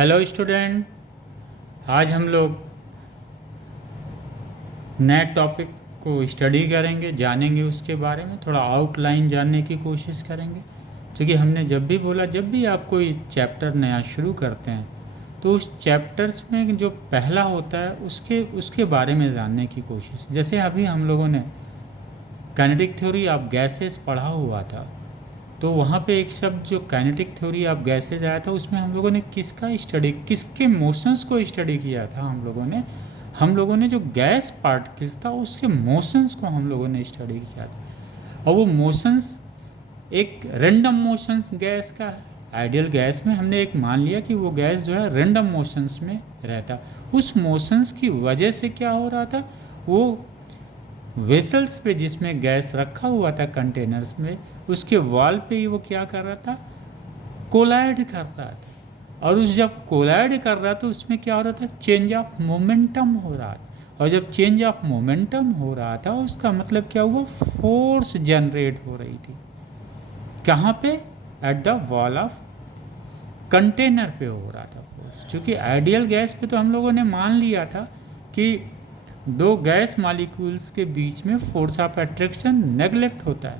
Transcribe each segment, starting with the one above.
Hello student, आज हम लोग नए टॉपिक को स्टडी करेंगे, जानेंगे उसके बारे में, थोड़ा आउटलाइन जानने की कोशिश करेंगे। क्योंकि हमने जब भी बोला, जब भी आप कोई चैप्टर नया शुरू करते हैं तो उस चैप्टर्स में जो पहला होता है उसके उसके बारे में जानने की कोशिश। जैसे अभी हम लोगों ने काइनेटिक थ्योरी ऑफ गैसेस पढ़ा हुआ था, तो वहाँ पे एक शब्द जो काइनेटिक थ्योरी ऑफ गैसेज आया था, उसमें हम लोगों ने किसका स्टडी, किसके मोशंस को स्टडी किया था। हम लोगों ने जो गैस पार्टिकल्स था उसके मोशंस को हम लोगों ने स्टडी किया था। और वो मोशंस एक रैंडम मोशंस गैस का है। आइडियल गैस में हमने एक मान लिया कि वो गैस जो है रैंडम मोशंस में रहता। उस मोशंस की वजह से क्या हो रहा था, वो वेसल्स पे जिसमें गैस रखा हुआ था कंटेनर्स में, उसके वॉल पे ही वो क्या कर रहा था, कोलाइड कर रहा था। और उस जब कोलाइड कर रहा था उसमें क्या हो रहा था, चेंज ऑफ मोमेंटम हो रहा था। और जब चेंज ऑफ मोमेंटम हो रहा था उसका मतलब क्या हुआ, फोर्स जनरेट हो रही थी। कहाँ पे, at the wall of container पे हो रहा था फोर्स। क्योंकि आइडियल गैस पे तो हम लोगों ने मान लिया था कि दो गैस मॉलिक्यूल्स के बीच में फोर्स ऑफ अट्रैक्शन नेगलेक्ट होता है,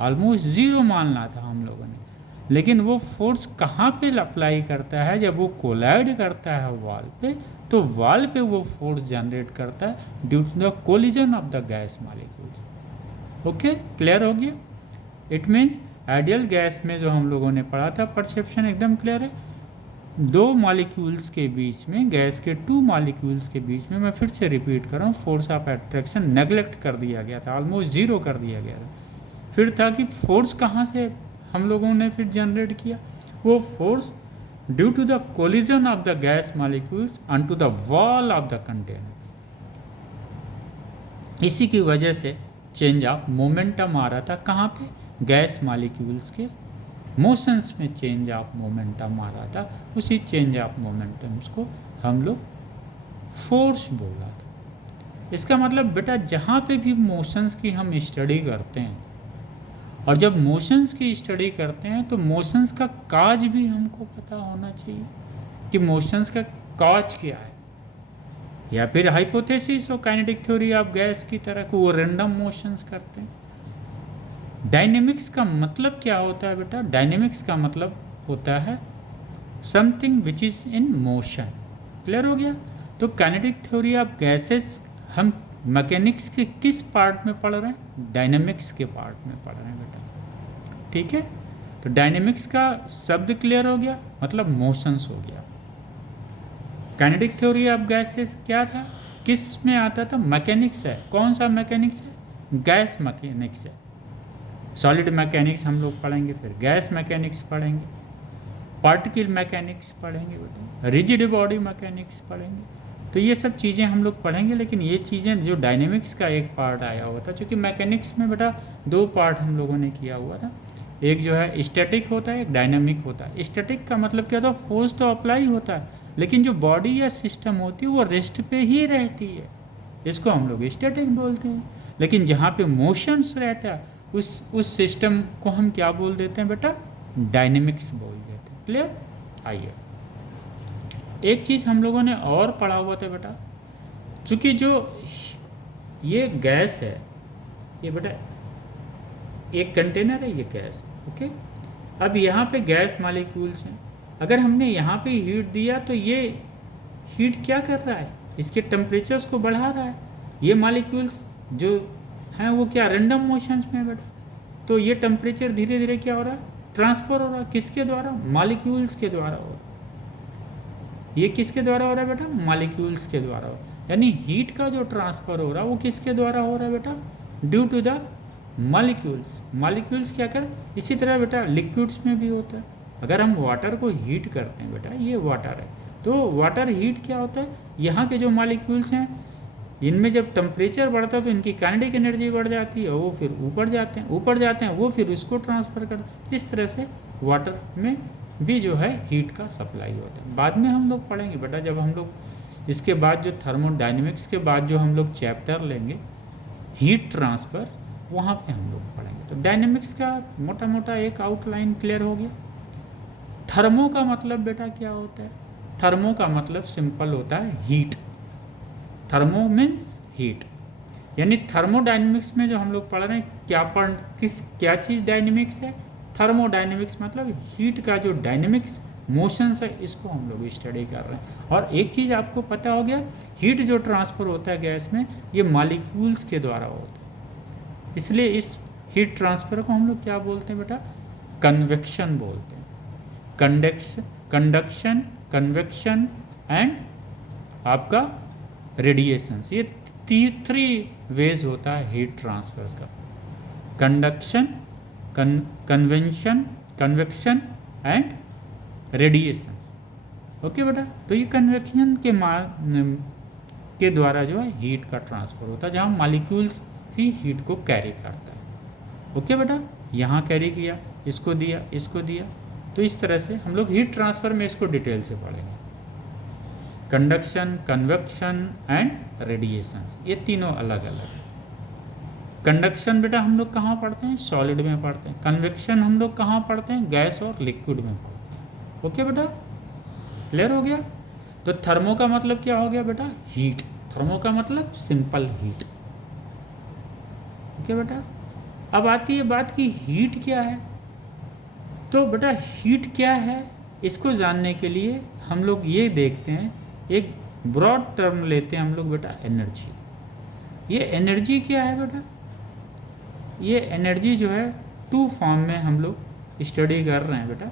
ऑलमोस्ट ज़ीरो मानना था हम लोगों ने। लेकिन वो फोर्स कहाँ पे अप्लाई करता है, जब वो कोलाइड करता है वॉल पे, तो वॉल पे वो फोर्स जनरेट करता है due to the collision of the gas molecule. Okay, clear हो गया। इट मीन्स आइडियल गैस में जो हम लोगों ने पढ़ा था, परसेप्शन एकदम क्लियर है। दो मॉलिक्यूल्स के बीच में, गैस के टू मॉलिक्यूल्स के बीच में, मैं फिर से रिपीट कर रहा हूँ, फोर्स ऑफ अट्रैक्शन नेगलेक्ट कर दिया गया था, ऑलमोस्ट ज़ीरो कर दिया गया था। फिर था कि फोर्स कहाँ से हम लोगों ने फिर जनरेट किया, वो force due to the collision of the gas molecules on the wall of the container. इसी की वजह से चेंज ऑफ मोमेंटम आ रहा था। कहाँ पे, गैस मॉलिक्यूल्स के मोशंस में चेंज ऑफ मोमेंटम आ रहा था। उसी चेंज ऑफ मोमेंटम्स को हम लोग फोर्स बोला था। इसका मतलब बेटा, जहाँ पे भी मोशंस की हम स्टडी करते हैं, और जब मोशंस की स्टडी करते हैं तो मोशंस का काज भी हमको पता होना चाहिए कि मोशंस का काज क्या है। या फिर हाइपोथेसिस और काइनेटिक थ्योरी ऑफ गैस की तरह को वो रैंडम मोशंस करते हैं। डायनेमिक्स का मतलब क्या होता है बेटा, डायनेमिक्स का मतलब होता है something which is in motion. Clear हो गया। तो काइनेटिक थ्योरी ऑफ गैसेस हम मैकेनिक्स के किस पार्ट में पढ़ रहे हैं, डायनेमिक्स के पार्ट में पढ़ रहे हैं बेटा। ठीक है, तो डायनेमिक्स का शब्द क्लियर हो गया, मतलब मोशंस हो गया। काइनेटिक थ्योरी ऑफ गैसेस क्या था, किस में आता था, मैकेनिक्स है। कौन सा मैकेनिक्स है, गैस मैकेनिक्स है। सॉलिड मैकेनिक्स हम लोग पढ़ेंगे, फिर गैस मैकेनिक्स पढ़ेंगे, पार्टिकल मैकेनिक्स पढ़ेंगे बेटा, रिजिड बॉडी मैकेनिक्स पढ़ेंगे। तो ये सब चीज़ें हम लोग पढ़ेंगे। लेकिन ये चीज़ें जो डायनेमिक्स का एक पार्ट आया हुआ था, क्योंकि मैकेनिक्स में बेटा दो पार्ट हम लोगों ने किया हुआ था। एक जो है स्टैटिक होता है, एक डायनामिक होता है। स्टैटिक का मतलब क्या होता है, फोर्स तो अप्लाई होता है, लेकिन जो बॉडी या सिस्टम होती है वो रेस्ट पे ही रहती है, इसको हम लोग स्टैटिक बोलते हैं। लेकिन जहाँ पे मोशंस रहता है उस सिस्टम को हम क्या बोल देते हैं बेटा, डायनेमिक्स बोल देते हैं। क्लियर। आइए, एक चीज़ हम लोगों ने और पढ़ा हुआ था बेटा, चूँकि जो ये गैस है, ये बेटा एक कंटेनर है, ये गैस है। ओके, अब यहाँ पे गैस मॉलिक्यूल्स हैं। अगर हमने यहाँ पे हीट दिया तो ये हीट क्या कर रहा है, इसके टेम्परेचर्स को बढ़ा रहा है। ये मॉलिक्यूल्स जो हैं वो क्या, रैंडम मोशंस में है बेटा। तो ये टेम्परेचर धीरे धीरे क्या हो रहा है, ट्रांसफ़र हो रहा है। किसके द्वारा, मॉलिक्यूल्स के द्वारा हो रहा है। ये किसके द्वारा हो रहा है बेटा, मॉलिक्यूल्स के द्वारा हो। यानी हीट का जो ट्रांसफ़र हो रहा है वो किसके द्वारा हो रहा है बेटा, due to the molecules. Molecules क्या कर, इसी तरह बेटा लिक्विड्स में भी होता है। अगर हम वाटर को हीट करते हैं बेटा, ये वाटर है, तो वाटर हीट क्या होता है, यहाँ के जो मॉलिक्यूल्स हैं इनमें जब टेम्परेचर बढ़ता है तो इनकी काइनेटिक एनर्जी बढ़ जाती है, और वो फिर ऊपर जाते हैं वो फिर उसको ट्रांसफ़र करते हैं। इस तरह से वाटर में भी जो है हीट का सप्लाई होता है। बाद में हम लोग पढ़ेंगे बेटा, जब हम लोग इसके बाद जो थर्मोडायनेमिक्स के बाद जो हम लोग चैप्टर लेंगे हीट ट्रांसफ़र, वहाँ पे हम लोग पढ़ेंगे। तो डायनेमिक्स का मोटा मोटा एक आउटलाइन क्लियर हो गया। थर्मो का मतलब बेटा क्या होता है, थर्मो का मतलब सिंपल होता है हीट। थर्मो मीन्स हीट, यानी थर्मोडायनेमिक्स में जो हम लोग पढ़ रहे हैं क्या चीज़ डायनेमिक्स है? थर्मोडायनेमिक्स मतलब हीट का जो डायनेमिक्स मोशंस है, इसको हम लोग स्टडी कर रहे हैं। और एक चीज़ आपको पता हो गया, हीट जो ट्रांसफ़र होता है गैस में, ये मॉलिक्यूल्स के द्वारा होता है। इसलिए इस हीट ट्रांसफ़र को हम लोग क्या बोलते हैं बेटा? कन्वेक्शन बोलते हैं। कंडक्शन, कन्वेक्शन एंड आपका रेडिएशंस, ये थ्री वेज होता है हीट ट्रांसफर्स का। Conduction, convection and radiations. Okay बेटा, तो ये कन्वेक्शन के द्वारा जो है हीट का ट्रांसफ़र होता है, जहाँ मॉलिक्यूल्स ही हीट को कैरी करता है। ओके बेटा, यहाँ कैरी किया, इसको दिया, तो इस तरह से हम लोग हीट ट्रांसफ़र में इसको डिटेल से पढ़ेंगे। कंडक्शन, कन्वेक्शन एंड रेडिएशंस, ये तीनों अलग अलग है। कंडक्शन बेटा हम लोग कहाँ पढ़ते हैं? सॉलिड में पढ़ते हैं। कन्वेक्शन हम लोग कहाँ पढ़ते हैं? गैस और लिक्विड में पढ़ते हैं। ओके बेटा, क्लियर हो गया? तो थर्मो का मतलब क्या हो गया बेटा? हीट। थर्मो का मतलब सिंपल हीट। ओके बेटा, अब आती है बात कि हीट क्या है। तो बेटा हीट क्या है, इसको जानने के लिए हम लोग ये देखते हैं, एक ब्रॉड टर्म लेते हैं हम लोग बेटा, एनर्जी। ये एनर्जी क्या है बेटा? ये एनर्जी जो है टू फॉर्म में हम लोग स्टडी कर रहे हैं बेटा।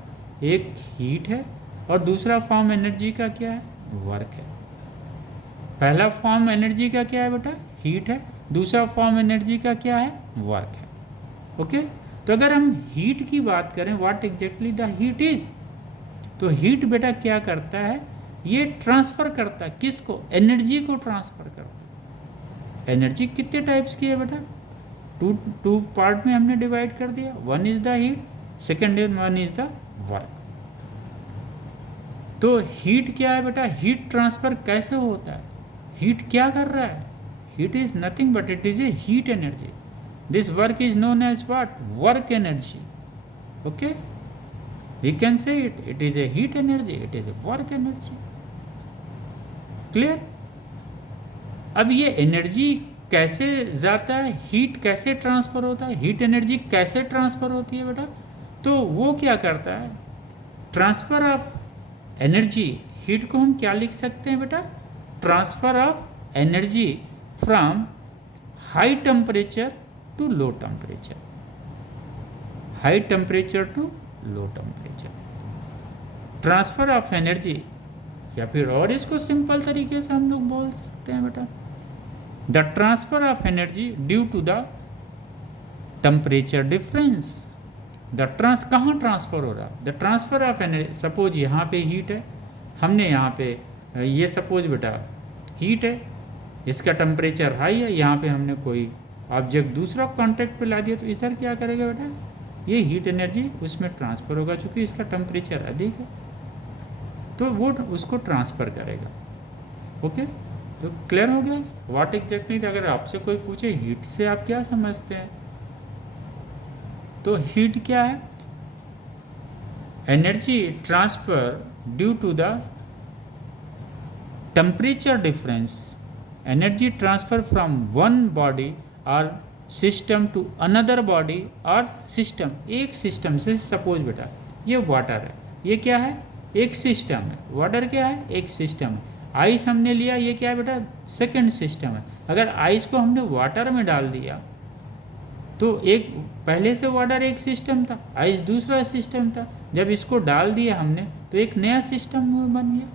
एक हीट है और दूसरा फॉर्म एनर्जी का क्या है? वर्क है। पहला फॉर्म एनर्जी का क्या है बेटा? हीट है। दूसरा फॉर्म एनर्जी का क्या है? वर्क है। ओके, तो अगर हम हीट की बात करें, what exactly the heat is, तो हीट बेटा क्या करता है? ये ट्रांसफ़र करता है, किसको? एनर्जी को ट्रांसफ़र करता है। एनर्जी कितने टाइप्स की है बेटा? टू पार्ट में हमने डिवाइड कर दिया। One is the heat, second one is the work. तो हीट क्या है बेटा? हीट ट्रांसफ़र कैसे होता है? हीट क्या कर रहा है? Heat is nothing but it is a heat energy. This work is known as what? Work energy. Okay, we can say it is a heat energy, it is a work energy. Clear? अब ये energy कैसे जाता है, heat कैसे transfer होता है, heat energy कैसे transfer होती है बेटा? तो वो क्या करता है? ट्रांसफ़र ऑफ एनर्जी, हीट को हम क्या लिख सकते हैं बेटा? Transfer of energy from high temperature to low temperature, high temperature to low temperature. Transfer of energy, या फिर और इसको सिंपल तरीके से हम लोग बोल सकते हैं बेटा, the transfer of energy due to the temperature difference. कहाँ ट्रांसफ़र हो रहा? The transfer of energy, suppose यहाँ पे हीट है, हमने यहाँ पे ये सपोज बेटा हीट है, इसका टेम्परेचर हाई है, यहाँ पे हमने कोई ऑब्जेक्ट दूसरा कांटेक्ट पे ला दिया, तो इधर क्या करेगा बेटा? ये हीट एनर्जी उसमें ट्रांसफ़र होगा, चूँकि इसका टेम्परेचर अधिक है, तो वो उसको ट्रांसफ़र करेगा। ओके, तो क्लियर हो गया व्हाट एग्जैक्टली। अगर आपसे कोई पूछे हीट से आप क्या समझते हैं, तो हीट क्या है? Energy transfer due to the temperature difference, energy transfer from one body और सिस्टम टू अनदर बॉडी और सिस्टम, एक सिस्टम से, सपोज बेटा ये वाटर है, ये क्या है? एक सिस्टम है। वाटर क्या है? एक सिस्टम है। आइस हमने लिया, ये क्या है बेटा? सेकंड सिस्टम है। अगर आइस को हमने वाटर में डाल दिया, तो एक पहले से वाटर एक सिस्टम था, आइस दूसरा सिस्टम था, जब इसको डाल दिया हमने तो एक नया सिस्टम बन गया।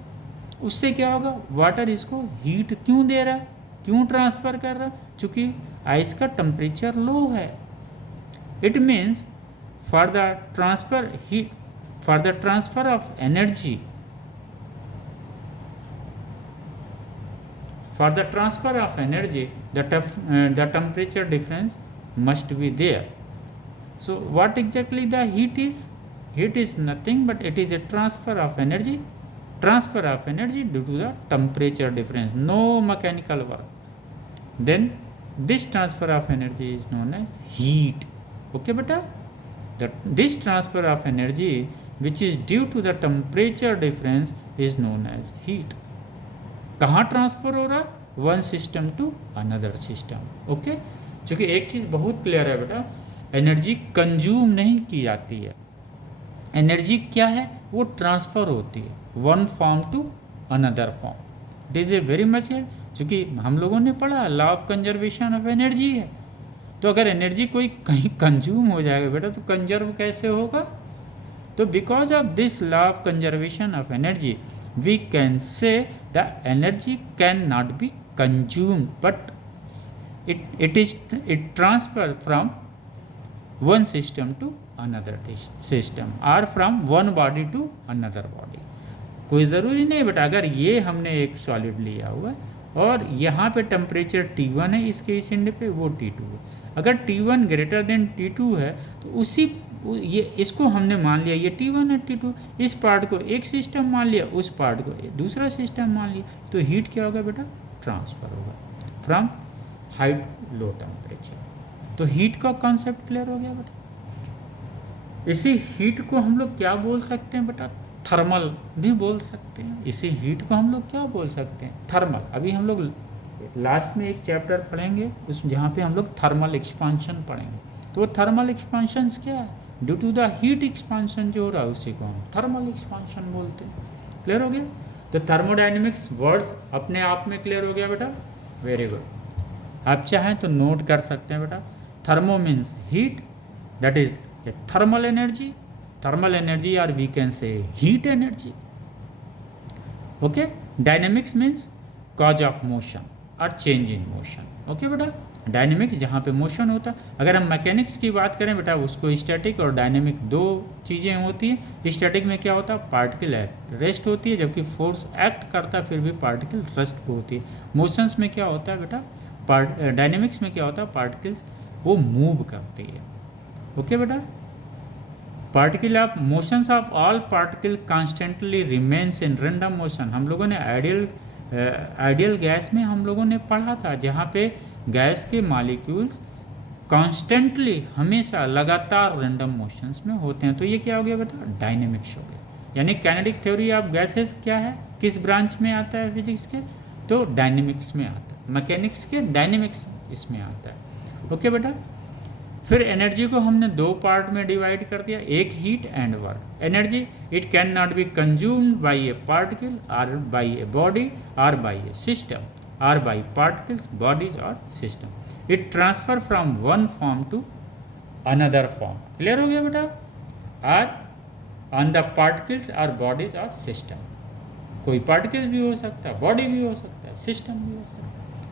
उससे क्या होगा? वाटर इसको हीट क्यों दे रहा है, क्यों ट्रांसफ़र कर रहा है? चूँकि आइस का टेम्परेचर लो है। It means for the transfer heat, for the transfer of energy, for the transfer of energy, the temperature difference must be there. So what exactly the heat is? Heat is nothing but it is a transfer of energy due to the temperature difference, no mechanical work. Then this transfer of energy is known as heat. Okay beta, this transfer of energy which is due to the temperature difference is known as heat. कहाँ transfer हो रहा है? One system to another system. Okay, क्योंकि एक चीज़ बहुत clear है बेटा, energy consume नहीं की जाती है, एनर्जी क्या है, वो ट्रांसफ़र होती है one form to another form. It is a very much है, क्योंकि हम लोगों ने पढ़ा law of conservation of energy है। तो अगर एनर्जी कोई कहीं कंज्यूम हो जाएगा बेटा तो कंजर्व कैसे होगा? तो because of this law of conservation of energy we can say the energy can not be consumed but it transfer from one system to another system or from one body to another body। कोई ज़रूरी नहीं बेटा, अगर ये हमने एक solid लिया हुआ है और यहाँ पे टेम्परेचर T1 है, इसके इस एंड पे वो T2 है, अगर T1 ग्रेटर देन T2 है तो उसी ये इसको हमने मान लिया ये T1 है T2, इस पार्ट को एक सिस्टम मान लिया, उस पार्ट को दूसरा सिस्टम मान लिया, तो हीट क्या होगा बेटा? ट्रांसफ़र होगा फ्रॉम हाई लो टेम्परेचर। तो हीट का कॉन्सेप्ट क्लियर हो गया बेटा। इसी हीट को हम लोग क्या बोल सकते हैं बेटा? थर्मल भी बोल सकते हैं। इसी हीट को हम लोग क्या बोल सकते हैं? थर्मल। अभी हम लोग लास्ट में एक चैप्टर पढ़ेंगे उस जहाँ पे हम लोग थर्मल एक्सपांशन पढ़ेंगे। तो वो थर्मल एक्सपांशन क्या है? Due to the heat expansion जो हो रहा है उसी को हम थर्मल एक्सपांशन बोलते हैं। क्लियर हो गया? तो थर्मोडाइनमिक्स वर्ड्स अपने आप में क्लियर हो गया बेटा। Very good. आप चाहें तो नोट कर सकते हैं बेटा। Thermo means heat, that is a thermal energy, thermal energy और we can say heat energy. Okay, dynamics means cause of motion और चेंज इन मोशन। ओके बेटा, डायनेमिक्स जहाँ पे मोशन होता है। अगर हम मैकेनिक्स की बात करें बेटा, उसको स्टैटिक और डायनेमिक दो चीज़ें होती हैं। स्टैटिक में क्या होता है? पार्टिकल रेस्ट होती है, जबकि फोर्स एक्ट करता है फिर भी पार्टिकल रेस्ट होती है। मोशंस में क्या होता है बेटा? डायनेमिक्स में क्या होता है? पार्टिकल्स वो मूव करती है। ओके बेटा, particle of motions of all particle constantly remains in random motion. हम लोगों ने आइडियल गैस में हम लोगों ने पढ़ा था, जहाँ पे गैस के मॉलिक्यूल्स कॉन्स्टेंटली हमेशा लगातार रैंडम मोशंस में होते हैं। तो ये क्या हो गया बेटा? डायनेमिक्स हो गया। यानी काइनेटिक थ्योरी ऑफ गैसेस क्या है, किस ब्रांच में आता है फिजिक्स के? तो डायनेमिक्स में आता है। मैकेनिक्स के डायनेमिक्स इसमें आता है। ओके बेटा, फिर एनर्जी को हमने दो पार्ट में डिवाइड कर दिया, एक heat and work. Energy it can not be consumed by a particle और बाई ए बॉडी और बाई ए सिस्टम और बाई पार्टिकल्स, बॉडीज और system. It transfer from one form to another form. Clear हो गया बेटा? और on the particles और bodies और सिस्टम। कोई पार्टिकल्स भी हो सकता है, बॉडी भी हो सकता है, सिस्टम भी हो सकता है।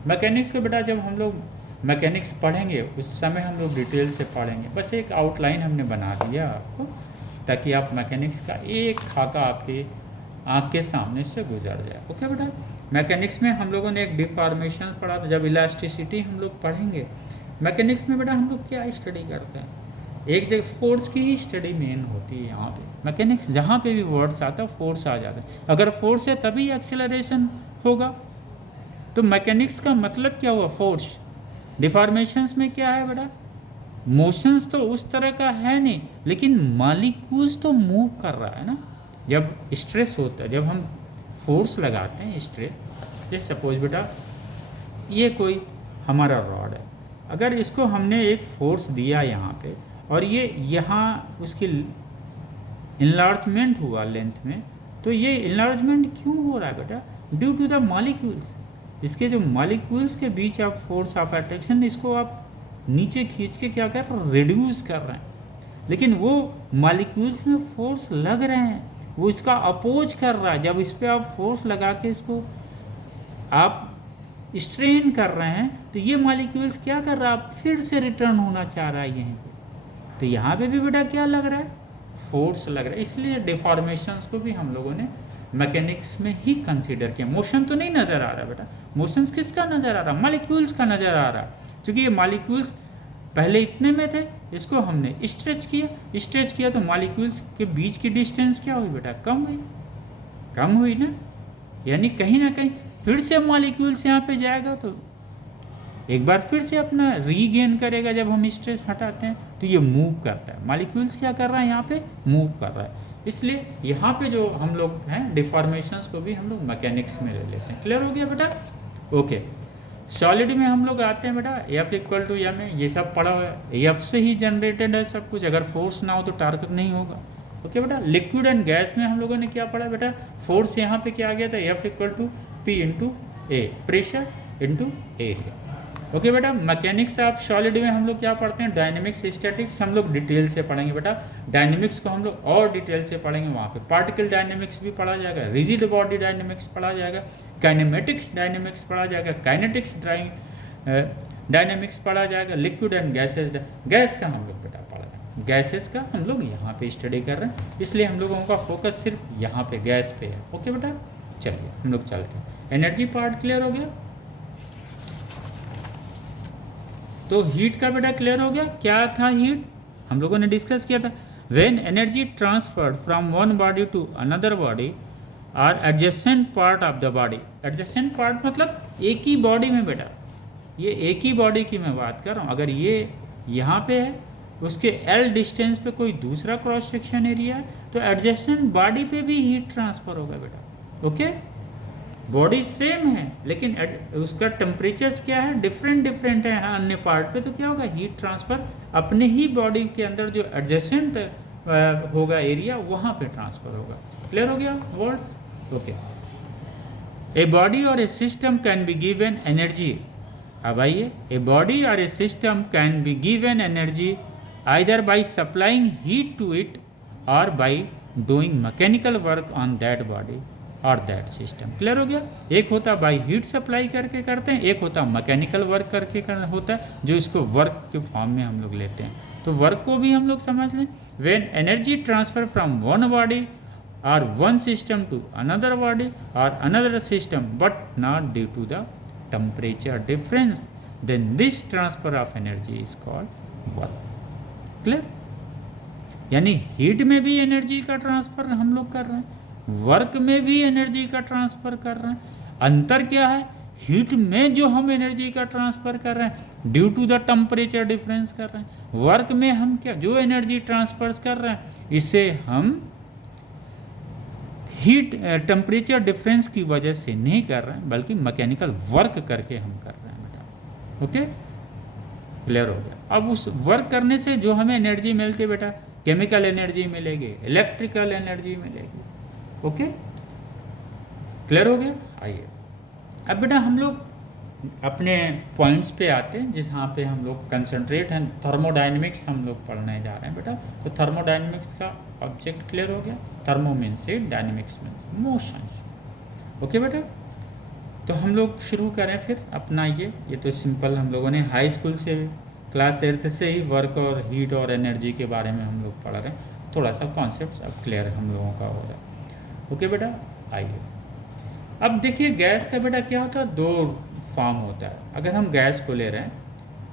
मैकेनिक्स को बेटा जब हम लोग मैकेनिक्स पढ़ेंगे उस समय हम लोग डिटेल से पढ़ेंगे। बस एक आउटलाइन हमने बना दिया आपको, ताकि आप मैकेनिक्स का एक खाका आपके आँख के सामने से गुजर जाए। ओके बेटा, मैकेनिक्स में हम लोगों ने एक डिफॉर्मेशन पढ़ा था। जब इलास्टिसिटी हम लोग पढ़ेंगे मैकेनिक्स में बेटा, हम लोग क्या स्टडी करते हैं? एक जगह फोर्स की ही स्टडी मेन होती है। यहाँ पे मैकेनिक्स जहाँ पे भी वर्ड्स आता है फोर्स आ जाता है। अगर फोर्स है तभी एक्सेलरेशन होगा। तो मैकेनिक्स का मतलब क्या हुआ? फोर्स। डिफॉर्मेशंस में क्या है बेटा? मोशंस तो उस तरह का है नहीं, लेकिन मॉलिक्यूल्स तो मूव कर रहा है ना। जब स्ट्रेस होता है, जब हम फोर्स लगाते हैं स्ट्रेस, जैसे सपोज बेटा ये कोई हमारा रॉड है, अगर इसको हमने एक फोर्स दिया यहाँ पे और ये यहाँ उसकी इनलार्जमेंट हुआ लेंथ में, तो ये इनलार्जमेंट क्यों हो रहा है बेटा? Due to the molecules. इसके जो मॉलिक्यूल्स के बीच आप फोर्स ऑफ अट्रैक्शन, इसको आप नीचे खींच के क्या कर रहे हैं? रिड्यूस कर रहे हैं। लेकिन वो मॉलिक्यूल्स में फोर्स लग रहे हैं, वो इसका अपोज कर रहा है। जब इस पर आप फोर्स लगा के इसको आप स्ट्रेन कर रहे हैं तो ये मॉलिक्यूल्स क्या कर रहा है? आप फिर से रिटर्न होना चाह रहा है यहीं पे। तो यहाँ पे भी बेटा क्या लग रहा है? फोर्स लग रहा है। इसलिए डिफॉर्मेशंस को भी हम लोगों ने मैकेनिक्स में ही कंसीडर किया। मोशन तो नहीं नज़र आ रहा बेटा। मोशंस किसका नज़र आ रहा? मॉलिक्यूल्स का नज़र आ रहा। क्योंकि ये मॉलिक्यूल्स पहले इतने में थे, इसको हमने स्ट्रेच किया तो मॉलिक्यूल्स के बीच की डिस्टेंस क्या हुई बेटा? कम हुई ना। यानी कहीं ना कहीं फिर से मॉलिक्यूल्स यहाँ पे जाएगा तो एक बार फिर से अपना रीगेन करेगा। जब हम स्ट्रेस हटाते हैं तो ये मूव करता है। मॉलिक्यूल्स क्या कर रहा है? यहाँ पे मूव कर रहा है। इसलिए यहाँ पे जो हम लोग हैं डिफॉर्मेशंस को भी हम लोग मैकेनिक्स में ले लेते हैं। क्लियर हो गया बेटा? ओके। सॉलिड में हम लोग आते हैं बेटा, एफ इक्वल टू एम है, ये सब पढ़ा हुआ है, एफ से ही जनरेटेड है सब कुछ, अगर फोर्स ना हो तो टार्क नहीं होगा। ओके बेटा। लिक्विड एंड गैस में हम लोगों ने क्या पढ़ा बेटा? फोर्स यहाँ पे क्या आ गया था, F equal to P into A, pressure into area. Okay बेटा। मैकेनिक्स ऑफ सॉलिड में हम लोग क्या पढ़ते हैं? डायनेमिक्स, स्टैटिक्स हम लोग डिटेल से पढ़ेंगे बेटा। डायनेमिक्स को हम लोग और डिटेल से पढ़ेंगे, वहाँ पे पार्टिकल डायनेमिक्स भी पढ़ा जाएगा, रिजिड बॉडी डायनेमिक्स पढ़ा जाएगा, काइनेमेटिक्स डायनेमिक्स पढ़ा जाएगा, काइनेटिक्स डायनेमिक्स पढ़ा जाएगा, लिक्विड एंड गैसेस। गैस का हम लोग बेटा पढ़ा रहे हैं, गैसेस का हम लोग यहाँ पे स्टडी कर रहे हैं, इसलिए हम लोगों का फोकस सिर्फ यहाँ पे गैस पे है। ओके बेटा, चलिए हम लोग चलते हैं। एनर्जी पार्ट क्लियर हो गया? तो हीट का बेटा क्लियर हो गया। क्या था हीट? हम लोगों ने डिस्कस किया था, when energy transferred from one body to another body or adjacent part of the body. Adjacent part मतलब एक ही बॉडी में बेटा, ये एक ही बॉडी की मैं बात कर रहा हूँ। अगर ये यहाँ पे है, उसके एल डिस्टेंस पे कोई दूसरा क्रॉस सेक्शन एरिया है, तो एडजेसेंट बॉडी पे भी हीट ट्रांसफर होगा बेटा। ओके, बॉडी सेम है लेकिन उसका टेम्परेचर्स क्या है, डिफरेंट है अन्य पार्ट पे, तो क्या होगा, हीट ट्रांसफर अपने ही बॉडी के अंदर जो एडजेसेंट होगा एरिया, वहाँ पे ट्रांसफर होगा। क्लियर हो गया वर्ड्स? ओके। ए बॉडी और a system can be given energy. अब आइए, ए बॉडी और a system can be given energy either by supplying heat to it और by doing mechanical work on that body और that system. Clear हो गया? एक होता बाई हीट सप्लाई करके करते हैं, एक होता मैकेनिकल वर्क करके होता है, जो इसको वर्क के फॉर्म में हम लोग लेते हैं। तो वर्क को भी हम लोग समझ लें। When energy transfer from one body और one system to another body और another system but not due to the temperature difference, then this transfer of energy is called work. Clear? यानी हीट में भी एनर्जी का transfer हम लोग कर रहे हैं, वर्क में भी एनर्जी का ट्रांसफर कर रहे हैं। अंतर क्या है? हीट में जो हम एनर्जी का ट्रांसफर कर रहे हैं due to the temperature difference कर रहे हैं, वर्क में हम क्या जो एनर्जी ट्रांसफर कर रहे हैं इसे हम हीट टेम्परेचर डिफरेंस की वजह से नहीं कर रहे हैं, बल्कि मैकेनिकल वर्क करके हम कर रहे हैं बेटा। ओके, क्लियर हो गया? अब उस वर्क करने से जो हमें एनर्जी मिलती है बेटा, केमिकल एनर्जी मिलेगी, इलेक्ट्रिकल एनर्जी मिलेगी। ओके, क्लियर हो गया? आइए अब बेटा हम लोग अपने पॉइंट्स पे आते हैं, जहाँ पे हम लोग कंसंट्रेट हैं। थर्मोडायनेमिक्स हम लोग पढ़ने जा रहे हैं बेटा। तो थर्मोडायनेमिक्स का ऑब्जेक्ट क्लियर हो गया। Thermo means heat, dynamics means motions. Okay बेटा, तो हम लोग शुरू करें फिर अपना ये तो सिंपल हम लोगों ने हाई स्कूल से क्लास 8 से ही वर्क और हीट और एनर्जी के बारे में हम लोग पढ़ रहे हैं। थोड़ा सा कॉन्सेप्ट अब क्लियर हम लोगों का हो रहा है। ओके बेटा, आइए अब देखिए गैस का बेटा क्या होता है, दो फॉर्म होता है अगर हम गैस को ले रहे हैं।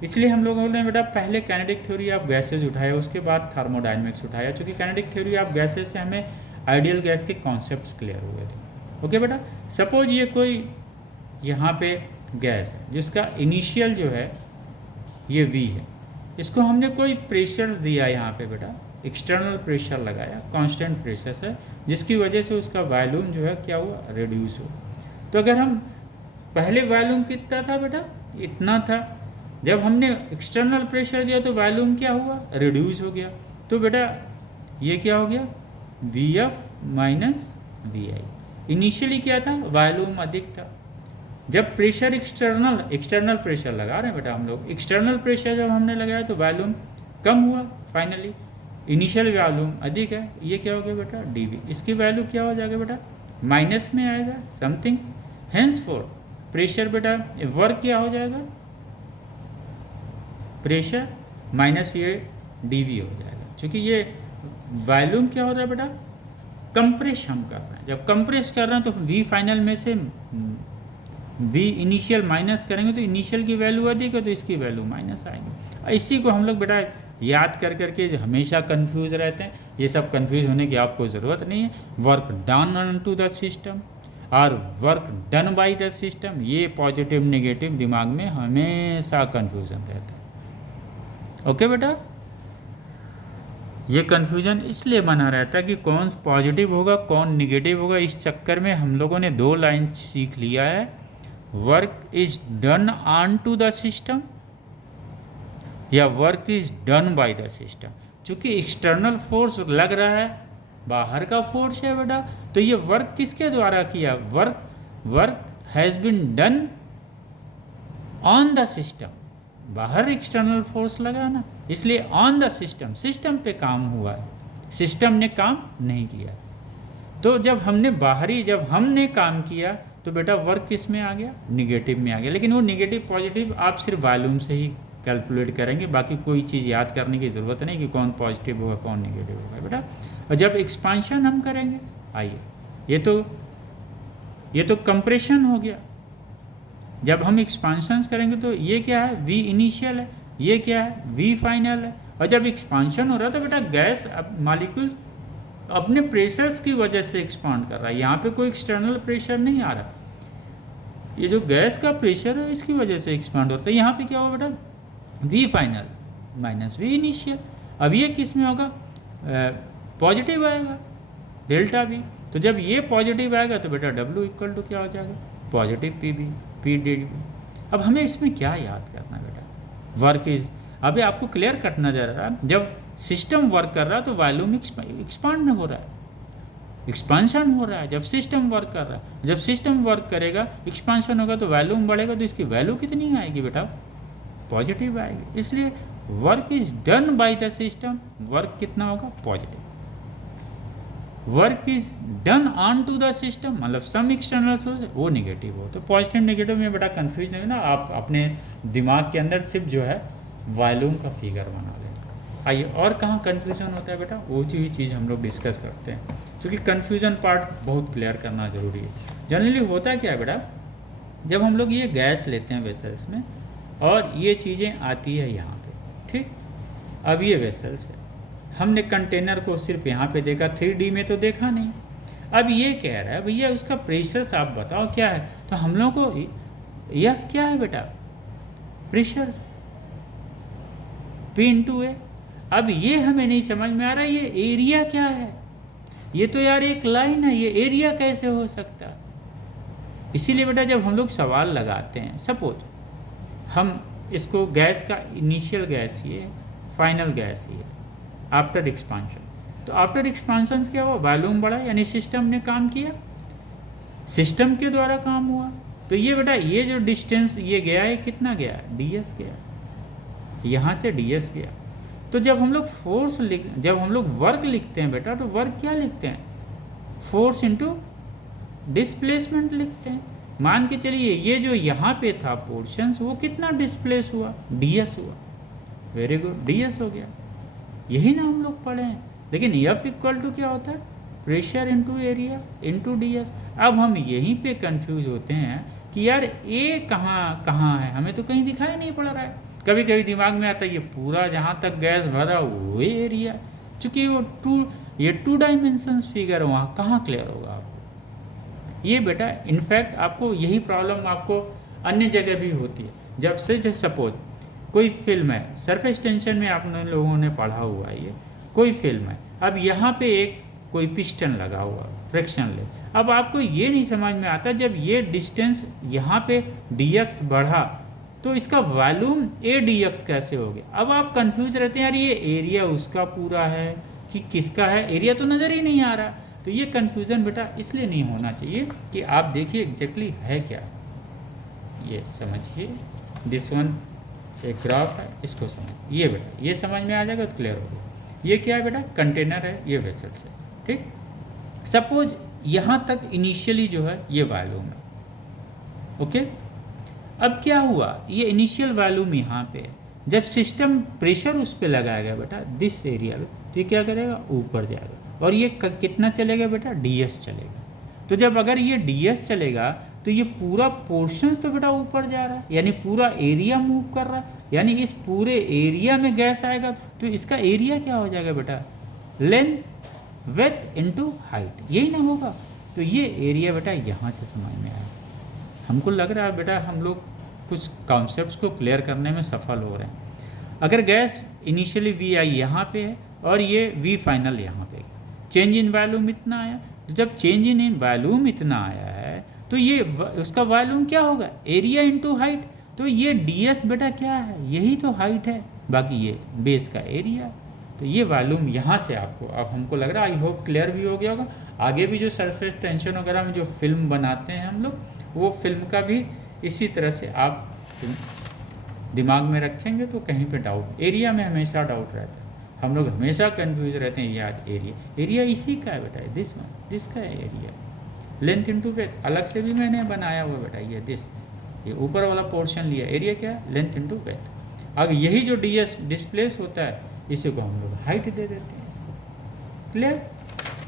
इसलिए हम लोगों ने बेटा पहले काइनेटिक थ्योरी ऑफ गैसेज उठाया, उसके बाद थर्मोडायनेमिक्स उठाया, चूँकि काइनेटिक थ्योरी ऑफ गैसेज से हमें आइडियल गैस के कॉन्सेप्ट्स क्लियर हुए थे। ओके बेटा, सपोज ये कोई यहाँ पे गैस है जिसका इनिशियल जो है ये V है, इसको हमने कोई प्रेशर दिया यहाँ पे बेटा, एक्सटर्नल प्रेशर लगाया, कांस्टेंट प्रेशर से, जिसकी वजह से उसका वॉल्यूम जो है क्या हुआ, रिड्यूस हो। तो अगर हम पहले वॉल्यूम कितना था बेटा, इतना था, जब हमने एक्सटर्नल प्रेशर दिया तो वॉल्यूम क्या हुआ, रिड्यूस हो गया। तो बेटा ये क्या हो गया, Vf माइनस Vi। इनिशियली क्या था, वॉल्यूम अधिक था। जब प्रेशर एक्सटर्नल प्रेशर लगा रहे हैं बेटा हम लोग, एक्सटर्नल प्रेशर जब हमने लगाया तो वॉल्यूम कम हुआ, फाइनली इनिशियल वॉल्यूम अधिक है, ये क्या हो गया बेटा dV। इसकी वैल्यू क्या हो जाएगा बेटा, माइनस में आएगा समथिंग, हेंस फोर प्रेशर बेटा वर्क क्या हो जाएगा, प्रेशर माइनस ये dV हो जाएगा। क्योंकि ये वॉल्यूम क्या हो रहा है बेटा, कंप्रेस हम कर रहे हैं। जब कंप्रेस कर रहे हैं तो V फाइनल में से V इनिशियल माइनस करेंगे तो इनिशियल की वैल्यू अधिक है, तो इसकी वैल्यू माइनस आएगी। इसी को हम लोग बेटा याद कर करके हमेशा कंफ्यूज रहते हैं। ये सब कंफ्यूज होने की आपको ज़रूरत नहीं है। Work done on to the system और work done by the system, ये पॉजिटिव नेगेटिव दिमाग में हमेशा कंफ्यूजन रहता है। ओके बेटा, ये कन्फ्यूजन इसलिए बना रहता है कि कौन पॉजिटिव होगा कौन निगेटिव होगा। इस चक्कर में हम लोगों ने 2 लाइन सीख लिया है, work is done on to the system या work is done by the system. चूंकि एक्सटर्नल फोर्स लग रहा है, बाहर का फोर्स है बेटा, तो ये वर्क किसके द्वारा किया, work has been done on the system. बाहर एक्सटर्नल फोर्स लगा ना, इसलिए ऑन द सिस्टम, सिस्टम पे काम हुआ है, सिस्टम ने काम नहीं किया। तो जब हमने काम किया तो बेटा वर्क किस में आ गया, निगेटिव में आ गया। लेकिन वो निगेटिव पॉजिटिव आप सिर्फ वॉल्यूम से ही कैलकुलेट करेंगे, बाकी कोई चीज़ याद करने की ज़रूरत नहीं कि कौन पॉजिटिव होगा कौन निगेटिव होगा बेटा। और जब एक्सपांशन हम करेंगे, आइए ये तो कंप्रेशन हो गया। जब हम एक्सपांशंस करेंगे तो ये क्या है, वी इनिशियल है, ये क्या है, वी फाइनल है। और जब एक्सपांशन हो रहा है तो बेटा गैस मॉलिक्यूल्स अपने प्रेशर्स की वजह से एक्सपांड कर रहा है, यहाँ पे कोई एक्सटर्नल प्रेशर नहीं आ रहा। ये जो गैस का प्रेशर है इसकी वजह से एक्सपांड होता है। यहाँ पे क्या होगा बेटा, V final minus V initial. अब ये किस में होगा, पॉजिटिव आएगा, डेल्टा वी। तो जब ये पॉजिटिव आएगा तो बेटा W इक्वल टू क्या हो जाएगा, पॉजिटिव पी डी वी। अब हमें इसमें क्या याद करना है बेटा, वर्क इज, अभी आपको क्लियर कट नजर आ रहा है। जब सिस्टम वर्क कर रहा है तो वॉल्यूम एक्सपांड हो रहा है, एक्सपांशन हो रहा है जब सिस्टम वर्क कर रहा है। जब सिस्टम वर्क करेगा, एक्सपांशन होगा तो वॉल्यूम बढ़ेगा, तो इसकी वैल्यू कितनी आएगी बेटा, पॉजिटिव आएगी। इसलिए work is done by the system, work कितना होगा, positive. Work is done on to the system, मतलब सम एक्सटर्नल सोर्स है, वो निगेटिव हो। तो पॉजिटिव नेगेटिव में बेटा कंफ्यूज नहीं होना, आप अपने दिमाग के अंदर सिर्फ जो है वॉल्यूम का फिगर बना लें। आइए और कहाँ कन्फ्यूजन होता है बेटा, वो चीज़ हम लोग डिस्कस करते हैं, क्योंकि कन्फ्यूजन पार्ट बहुत क्लियर करना जरूरी है। जनरली होता क्या है बेटा, जब हम लोग ये गैस लेते हैं वेसल्स में और ये चीज़ें आती है यहाँ पे, ठीक। अब ये वेसल्स है, हमने कंटेनर को सिर्फ यहाँ पे देखा, 3D में तो देखा नहीं। अब ये कह रहा है भैया उसका प्रेशर आप बताओ क्या है, तो हम लोग को F क्या है बेटा, प्रेशर, P इंटू ए। अब ये हमें नहीं समझ में आ रहा ये एरिया क्या है, ये तो यार एक लाइन है, ये एरिया कैसे हो सकता है। इसीलिए बेटा जब हम लोग सवाल लगाते हैं, सपोज हम इसको गैस का इनिशियल गैस ये, फाइनल गैस ये, आफ्टर एक्सपांशन, तो आफ्टर एक्सपांशन क्या हुआ, वॉल्यूम बढ़ा, यानी सिस्टम ने काम किया, सिस्टम के द्वारा काम हुआ। तो ये बेटा ये जो डिस्टेंस ये गया है, कितना गया, ds गया, यहाँ से ds गया। तो जब हम लोग जब हम लोग वर्क लिखते हैं बेटा, तो वर्क क्या लिखते हैं, फोर्स इनटू डिस्प्लेसमेंट लिखते हैं। मान के चलिए ये जो यहाँ पे था पोर्शंस, वो कितना डिस्प्लेस हुआ, ds हुआ, वेरी गुड, ds हो गया। यही ना हम लोग पढ़े हैं। लेकिन F इक्वल टू क्या होता है, pressure into area into ds। अब हम यहीं पे कंफ्यूज होते हैं कि यार A कहाँ है, हमें तो कहीं दिखाई नहीं पड़ रहा है। कभी कभी दिमाग में आता है ये पूरा जहाँ तक गैस भरा वो एरिया, चूँकि वो टू डायमेंशंस फिगर वहाँ कहाँ क्लियर होगा आपको। ये बेटा इनफैक्ट आपको यही प्रॉब्लम आपको अन्य जगह भी होती है। जब से सपोज कोई फिल्म है, सरफेस टेंशन में आप लोगों ने पढ़ा हुआ है, ये कोई फिल्म है, अब यहाँ पे एक कोई पिस्टन लगा हुआ, फ्रिक्शन ले। अब आपको ये नहीं समझ में आता, जब ये डिस्टेंस यहाँ पे dx बढ़ा तो इसका वॉल्यूम a dx कैसे हो गया। अब आप कंफ्यूज रहते हैं, यार ये एरिया उसका पूरा है कि किसका है, एरिया तो नज़र ही नहीं आ रहा। तो ये कन्फ्यूज़न बेटा इसलिए नहीं होना चाहिए कि आप देखिए एग्जैक्टली है क्या, ये समझिए। दिस वन एक ग्राफ है, इसको समझ, ये बेटा ये समझ में आ जाएगा तो क्लियर हो गया। ये क्या है बेटा, कंटेनर है, ये वेसल्स है, ठीक। सपोज यहाँ तक इनिशियली जो है ये वॉल्यूम है, ओके। अब क्या हुआ, ये इनिशियल वॉल्यूम यहाँ पे है, जब सिस्टम प्रेशर उस पर लगाएगा बेटा दिस एरिया में, तो ये क्या करेगा, ऊपर जाएगा। और ये कितना चलेगा बेटा, ds चलेगा। तो जब अगर ये ds चलेगा तो ये पूरा पोर्शन तो बेटा ऊपर जा रहा है, यानी पूरा एरिया मूव कर रहा है, यानी इस पूरे एरिया में गैस आएगा तो इसका एरिया क्या हो जाएगा बेटा, लेंथ विड्थ इनटू हाइट, यही ना होगा। तो ये एरिया बेटा यहाँ से समझ में आया। हमको लग रहा है बेटा हम लोग कुछ कॉन्सेप्ट्स को क्लियर करने में सफल हो रहे हैं। अगर गैस इनिशियली वी आई यहाँ पे है और ये वी फाइनल यहाँ पे चेंज इन वॉल्यूम इतना आया। तो जब चेंज इन वॉल्यूम इतना आया है तो ये उसका वॉल्यूम क्या होगा, एरिया इंटू हाइट। तो ये ds बेटा क्या है, यही तो हाइट है, बाकी ये बेस का एरिया। तो ये वॉल्यूम यहाँ से आपको अब हमको लग रहा है, आई होप क्लियर भी हो गया होगा। आगे भी जो सरफेस टेंशन वगैरह में जो फिल्म बनाते हैं हम लोग, वो फिल्म का भी इसी तरह से आप दिमाग में रखेंगे तो कहीं पे डाउट, एरिया में हमेशा डाउट रहता है, हम लोग हमेशा कंफ्यूज रहते हैं यार। एरिया इसी का है बेटा, दिस का है एरिया। लेंथ इनटू विड्थ अलग से भी मैंने बनाया हुआ बेटा, ये ऊपर वाला पोर्शन लिया, एरिया क्या है, लेंथ इनटू विड्थ। अब यही जो ds डिस्प्लेस होता है इसी को हम लोग हाइट दे देते हैं इसको। क्लियर?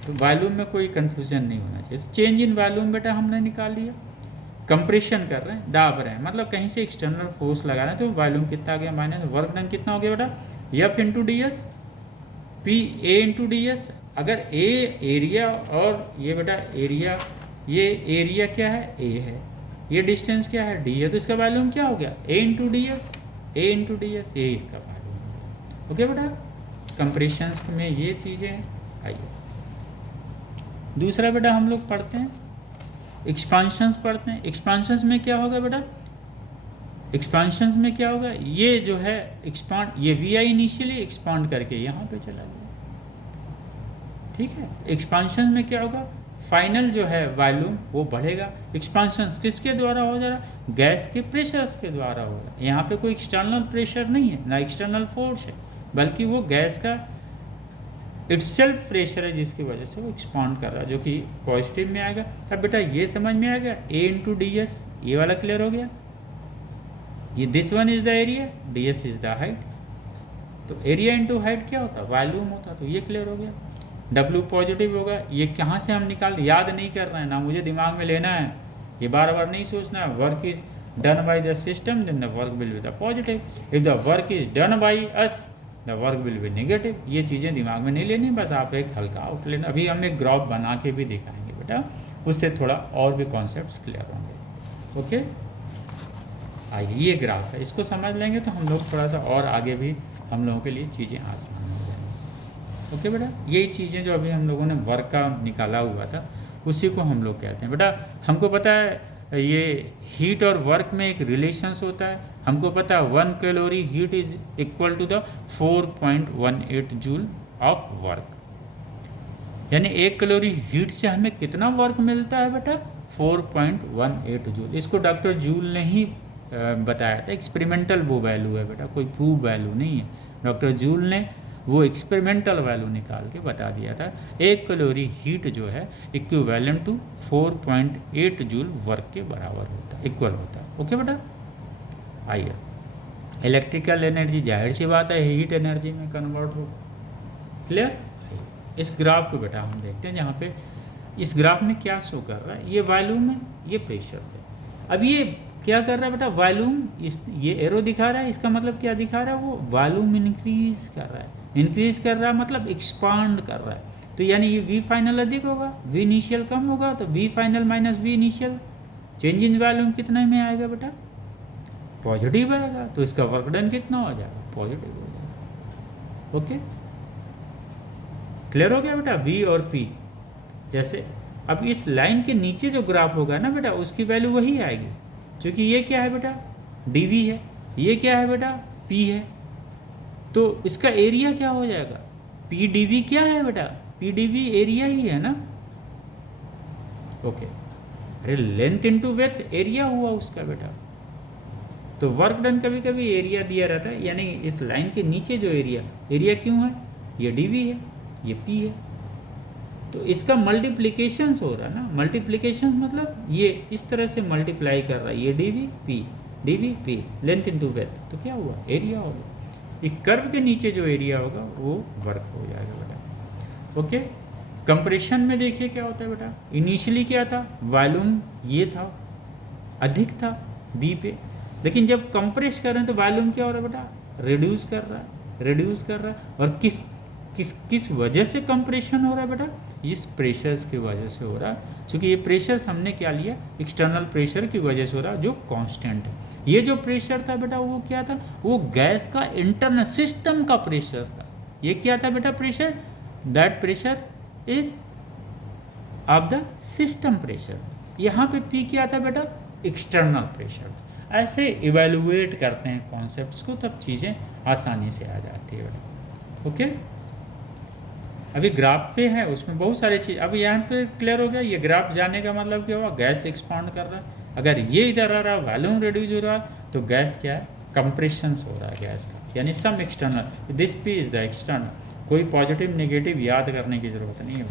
तो वॉल्यूम में कोई कंफ्यूजन नहीं होना चाहिए। तो चेंज इन वॉल्यूम बेटा हमने निकाल लिया। कंप्रेशन कर रहे हैं, दाब रहे हैं, मतलब कहीं से एक्सटर्नल फोर्स लगा रहे हैं, तो वॉल्यूम कितना आ गया माइनस वर्क डन कितना हो गया बेटा, F into D S, P A into D S. अगर A एरिया और ये बेटा एरिया, ये एरिया क्या है, A है, ये डिस्टेंस क्या है, D है, तो इसका वॉल्यूम क्या हो गया, A into D S, A into D S, ये इसका वॉल्यूम। ओके बेटा, कंप्रेशंस में ये चीज़ें आइए। दूसरा बेटा हम लोग पढ़ते हैं एक्सपांशंस पढ़ते हैं। एक्सपांशंस में क्या होगा बेटा, एक्सपांशंस में क्या होगा, ये जो है एक्सपांड, ये वी आई इनिशियली एक्सपांड करके यहाँ पे चला गया। ठीक है, एक्सपांशन में क्या होगा, फाइनल जो है वॉल्यूम वो बढ़ेगा। एक्सपांशन किसके द्वारा हो जा रहा है, गैस के प्रेशर्स के द्वारा हो रहा है। यहाँ पे कोई एक्सटर्नल प्रेशर नहीं है, ना एक्सटर्नल फोर्स है, बल्कि वो गैस का इटसेल्फ प्रेशर है जिसकी वजह से वो एक्सपांड कर रहा है, जो कि पॉजिटिव में आएगा। अब बेटा ये समझ में आ गया, A इंटू डी एस, ये वाला क्लियर हो गया। ये this one is the area, D S is the height. तो एरिया इंटू हाइट क्या होता, वॉल्यूम होता। तो ये क्लियर हो गया। W पॉजिटिव होगा, ये कहाँ से हम निकाल, याद नहीं कर रहे हैं ना, मुझे दिमाग में लेना है, ये बार बार नहीं सोचना है। Work is done by the system, then the work will be the positive. If the work is done by us, the work will be negative. ये चीज़ें दिमाग में नहीं लेनी, बस आप एक हल्का आउटलाइन, अभी हम एक ग्राफ बना के भी दिखाएंगे बेटा, उससे थोड़ा और भी कॉन्सेप्ट्स क्लियर होंगे। ओके, आइए ये ग्राफ है, इसको समझ लेंगे तो हम लोग थोड़ा सा और आगे भी हम लोगों के लिए चीज़ें आसान हो जाएंगी। ओके बेटा, यही चीज़ें जो अभी हम लोगों ने वर्क का निकाला हुआ था उसी को हम लोग कहते हैं बेटा। हमको पता है ये हीट और वर्क में एक रिलेशंस होता है। हमको पता है 1 calorie heat is equal to the 4.18 joule of work, यानी 1 कैलोरी हीट से हमें कितना वर्क मिलता है बेटा, 4.18 जूल। इसको डॉक्टर जूल ने ही बताया था, एक्सपेरिमेंटल वो वैल्यू है बेटा, कोई प्रूव वैल्यू नहीं है। डॉक्टर जूल ने वो एक्सपेरिमेंटल वैल्यू निकाल के बता दिया था। 1 कैलोरी हीट जो है इक्विवेलेंट टू 4.8 जूल वर्क के बराबर होता है, इक्वल होता है। ओके बेटा, आइए इलेक्ट्रिकल एनर्जी जाहिर सी बात है हीट एनर्जी में कन्वर्ट हो। क्लियर? इस ग्राफ को बेटा हम देखते हैं, जहाँ पे इस ग्राफ में क्या शो कर रहा है, ये वॉल्यूम है, ये प्रेशर है। अब ये क्या कर रहा है बेटा, वॉल्यूम, ये एरो दिखा रहा है, इसका मतलब क्या दिखा रहा है, वो वॉल्यूम इंक्रीज कर रहा है। इंक्रीज कर रहा है मतलब एक्सपांड कर रहा है। तो यानी ये वी फाइनल अधिक होगा, वी इनिशियल कम होगा, तो V final minus V initial, change in volume कितने में आएगा बेटा, पॉजिटिव आएगा। तो इसका वर्क डन कितना हो जाएगा, पॉजिटिव हो जाएगा। ओके, क्लियर हो गया बेटा, वी और पी। जैसे अब इस लाइन के नीचे जो ग्राफ होगा ना बेटा, उसकी वैल्यू वही आएगी, क्योंकि ये क्या है बेटा, डी है, ये क्या है बेटा, पी है। तो इसका एरिया क्या हो जाएगा, पी डी वी क्या है बेटा, पी डी वी एरिया ही है ना। ओके, अरे लेंथ इनटू विड्थ एरिया हुआ उसका बेटा। तो वर्क डन कभी कभी एरिया दिया रहता है, यानी इस लाइन के नीचे जो एरिया क्यों है, ये डी वी है, ये पी है। तो इसका मल्टीप्लिकेशंस हो रहा है ना, मल्टीप्लिकेशन मतलब ये इस तरह से मल्टीप्लाई कर रहा है, ये D V P, length into width, तो क्या हुआ, एरिया हो गया। एक कर्व के नीचे जो एरिया होगा वो वर्क हो जाएगा बेटा। ओके, कंप्रेशन में देखिए क्या होता है बेटा, इनिशियली क्या था, वॉल्यूम ये था, अधिक था बी पे, लेकिन जब कंप्रेस कर रहे हैं तो वॉल्यूम क्या हो रहा है बेटा, रिड्यूस कर रहा है। और किस वजह से कंप्रेशन हो रहा है बेटा, इस प्रेशर्स की वजह से हो रहा है, क्योंकि ये प्रेशर्स हमने क्या लिया, एक्सटर्नल प्रेशर की वजह से हो रहा है, जो कांस्टेंट है। ये जो प्रेशर था बेटा वो क्या था, वो गैस का इंटरनल सिस्टम का प्रेशर था, ये क्या था बेटा pressure? That pressure is of the system pressure. यहाँ पे P क्या था बेटा? External pressure. ऐसे इवेलुएट करते हैं कॉन्सेप्ट्स को, तब चीज़ें आसानी से आ जाती है बेटा। ओके, अभी ग्राफ पे है, उसमें बहुत सारी चीज़। अब यहाँ पे क्लियर हो गया। ये ग्राफ जाने का मतलब क्या हुआ? गैस एक्सपांड कर रहा है। अगर ये इधर आ रहा है, वॉल्यूम रिड्यूस हो रहा है, तो गैस क्या है? कंप्रेशन हो रहा है गैस का, यानी some external. This P is the external. कोई पॉजिटिव नेगेटिव याद करने की ज़रूरत नहीं है।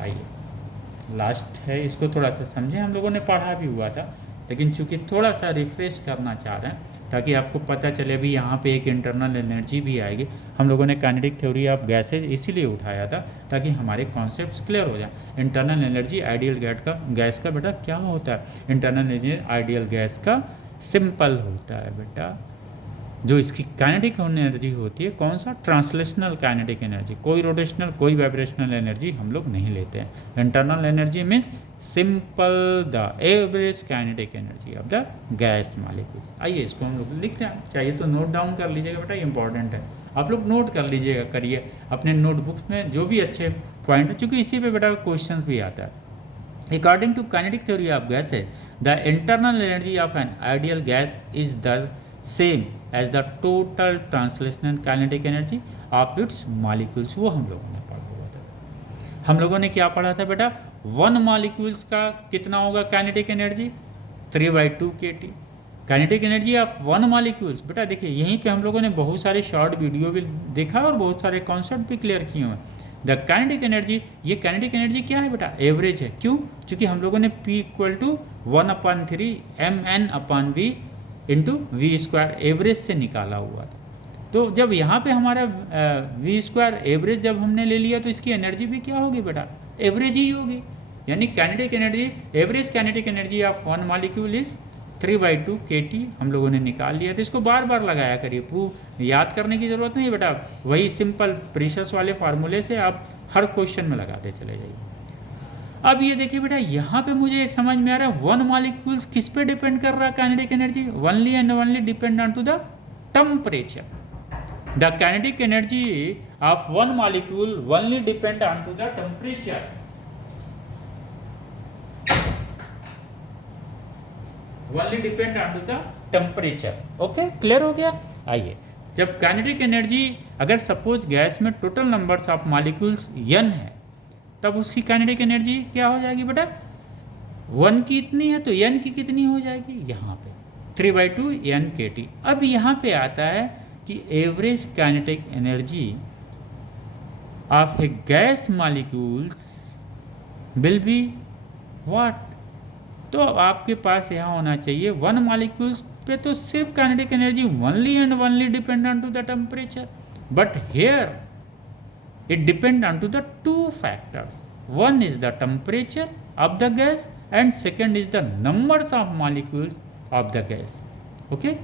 आइए लास्ट है, इसको थोड़ा सा समझें। हम लोगों ने पढ़ा भी हुआ था, लेकिन चूंकि थोड़ा सा रिफ्रेश करना चाह रहे हैं ताकि आपको पता चले भी यहाँ पे एक इंटरनल एनर्जी भी आएगी। हम लोगों ने काइनेटिक थ्योरी ऑफ गैसेज इसीलिए उठाया था ताकि हमारे कॉन्सेप्ट्स क्लियर हो जाए। इंटरनल एनर्जी आइडियल गैस का बेटा क्या होता है? इंटरनल एनर्जी आइडियल गैस का सिंपल होता है बेटा। जो इसकी काइनेटिक एनर्जी होती है, कौन सा? Translational kinetic energy. कोई रोटेशनल कोई वाइब्रेशनल एनर्जी हम लोग नहीं लेते हैं। Internal energy means simple the average kinetic energy of the gas molecule. आइए इसको हम लोग लिख रहे हैं, चाहिए तो नोट डाउन कर लीजिएगा बेटा, इंपॉर्टेंट है। आप लोग नोट कर लीजिएगा, करिए अपने नोटबुक्स में जो भी अच्छे पॉइंट है, चूँकि इसी पे बेटा क्वेश्चन भी आता है। According to kinetic theory of gases, the internal energy of an ideal gas is the same as the total translational kinetic energy of its molecules. वो हम लोगों ने पढ़ा हुआ था। हम लोगों ने क्या पढ़ा था बेटा? 1 मॉलिक्यूल्स का कितना होगा kinetic energy? 3/2 kT। Kinetic energy of 1 molecules. बेटा देखिए, यहीं पे हम लोगों ने बहुत सारे शॉर्ट वीडियो भी देखा और बहुत सारे कॉन्सेप्ट भी क्लियर किए हुए हैं। द काइनेटिक एनर्जी, ये काइनेटिक एनर्जी क्या है बेटा? एवरेज है। क्यों? क्योंकि हम लोगों ने P = 1/3 mn/v into V² average से निकाला हुआ था। तो जब यहाँ पे हमारा V² एवरेज जब हमने ले लिया, तो इसकी एनर्जी भी क्या होगी बेटा? एवरेज ही होगी। यानी kinetic energy, average kinetic energy of 1 molecule is 3/2 kT हम लोगों ने निकाल लिया। तो इसको बार बार लगाया करिए, प्रूव याद करने की ज़रूरत नहीं बेटा। वही सिंपल प्रीशियस वाले फार्मूले से आप हर क्वेश्चन में लगाते चले जाइए। अब ये देखिए बेटा, यहाँ पे मुझे समझ में आ रहा है 1 मॉलिक्यूल्स किस पे डिपेंड कर रहा है kinetic energy? Only and only depend on to the temperature. The kinetic energy of 1 molecule only depend on to the temperature. Only depend on to the temperature. Okay, clear हो गया? आइए, जब kinetic energy, अगर suppose gas में total numbers of molecules n है, तब उसकी kinetic energy क्या हो जाएगी बेटा? 1 की इतनी है तो n की कितनी हो जाएगी? यहाँ पे 3/2 n kT। अब यहाँ पे आता है कि average kinetic energy of A gas molecules will be what? तो आपके पास यहाँ होना चाहिए 1 मॉलिक्यूल्स पे तो सिर्फ kinetic energy only and only depend on to the temperature, but here it depend on to the 2 factors. One is the temperature of the gas and second is the numbers of molecules of the gas. Okay?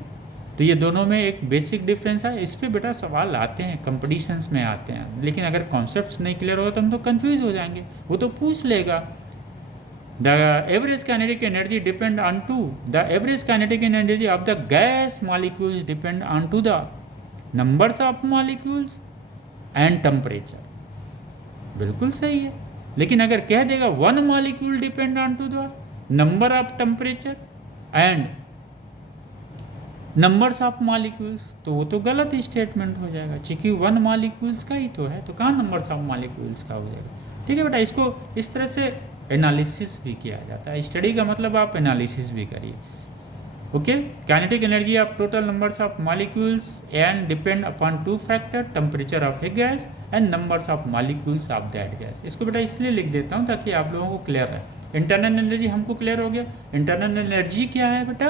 तो ये दोनों में एक basic difference है। इस पे बेटा सवाल आते हैं, कंपटीशंस में आते हैं, लेकिन अगर कॉन्सेप्ट्स नहीं क्लियर हो तो हम तो कंफ्यूज हो जाएंगे। वो तो पूछ लेगा the average kinetic energy depend on to the average kinetic energy of the gas molecules depend on to the numbers of molecules and temperature. बिल्कुल सही है, लेकिन अगर कह देगा 1 molecule depend on to the number of temperature and numbers of molecules, तो वो तो गलत स्टेटमेंट हो जाएगा, क्योंकि 1 मॉलिक्यूल्स का ही तो है, तो कहाँ नंबर्स ऑफ मॉलिक्यूल्स का हो जाएगा? ठीक है बेटा, इसको इस तरह से एनालिसिस भी किया जाता है। स्टडी का मतलब आप एनालिसिस भी करिए। Okay, kinetic energy of total numbers of molecules and depend upon 2 factor, temperature of A gas and numbers of molecules of that gas. इसको बेटा इसलिए लिख देता हूँ ताकि आप लोगों को क्लियर रहे। इंटरनल एनर्जी हमको क्लियर हो गया। इंटरनल एनर्जी क्या है बेटा?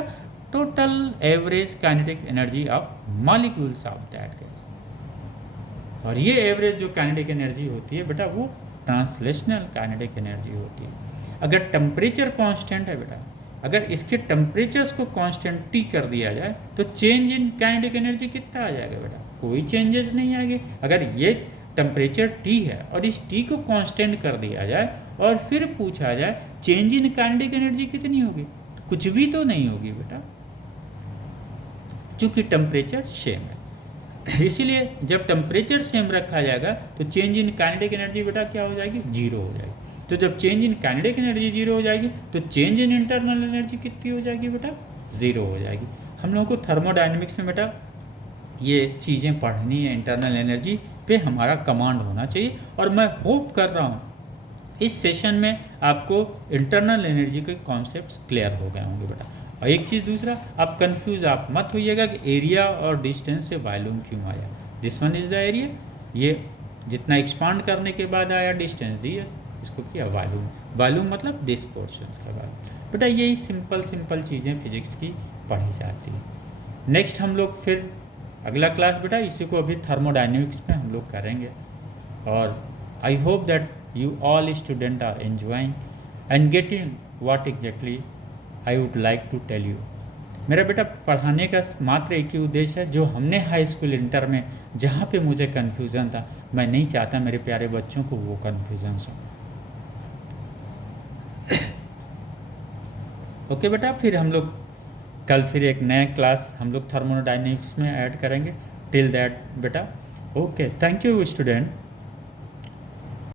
Total average kinetic energy of molecules of that gas. और ये एवरेज जो काइनेटिक एनर्जी होती है बेटा, वो ट्रांसलेशनल काइनेटिक एनर्जी होती है। अगर टेम्परेचर कांस्टेंट है बेटा, अगर इसके टेम्परेचर्स को कांस्टेंट T कर दिया जाए तो चेंज इन काइनेटिक एनर्जी कितना आ जाएगा बेटा? कोई चेंजेस नहीं आएंगे। अगर ये टेम्परेचर T है और इस T को कांस्टेंट कर दिया जाए और फिर पूछा जाए चेंज इन काइनेटिक एनर्जी कितनी होगी, कुछ भी तो नहीं होगी बेटा, चूँकि टेम्परेचर सेम है। इसीलिए जब टेम्परेचर सेम रखा जाएगा तो चेंज इन काइनेटिक एनर्जी बेटा क्या हो जाएगी, जीरो हो जाएगी। तो जब change in kinetic energy zero हो जाएगी तो चेंज इन इंटरनल एनर्जी कितनी हो जाएगी बेटा, जीरो हो जाएगी। हम लोगों को थर्मोडायनेमिक्स में बेटा ये चीज़ें पढ़नी है, इंटरनल एनर्जी पे हमारा कमांड होना चाहिए। और मैं होप कर रहा हूँ इस सेशन में आपको इंटरनल एनर्जी के कॉन्सेप्ट्स क्लियर हो गए होंगे बेटा। और एक चीज़ दूसरा, आप कंफ्यूज आप मत होइएगा कि एरिया और डिस्टेंस से वॉल्यूम क्यों आया। This one is the area, ये जितना एक्सपांड करने के बाद आया डिस्टेंस डी एस, इसको किया वॉल्यूम। वॉल्यूम मतलब दिस पोर्शंस का वॉल्यूम। बेटा यही सिंपल चीज़ें फिजिक्स की पढ़ी जाती है। नेक्स्ट हम लोग फिर अगला क्लास बेटा इसी को अभी थर्मोडायनेमिक्स में हम लोग करेंगे। और I hope that you all students are enjoying and getting what exactly I would like to tell you। मेरा बेटा पढ़ाने का मात्र एक ही उद्देश्य है, जो हमने हाई स्कूल इंटर में जहाँ पे मुझे कन्फ्यूज़न था, मैं नहीं चाहता मेरे प्यारे बच्चों को वो कन्फ्यूज़न हो। ओके बेटा, फिर हम लोग कल फिर एक नया क्लास हम लोग थर्मोडायनेमिक्स में ऐड करेंगे। टिल दैट बेटा, ओके, थैंक यू स्टूडेंट।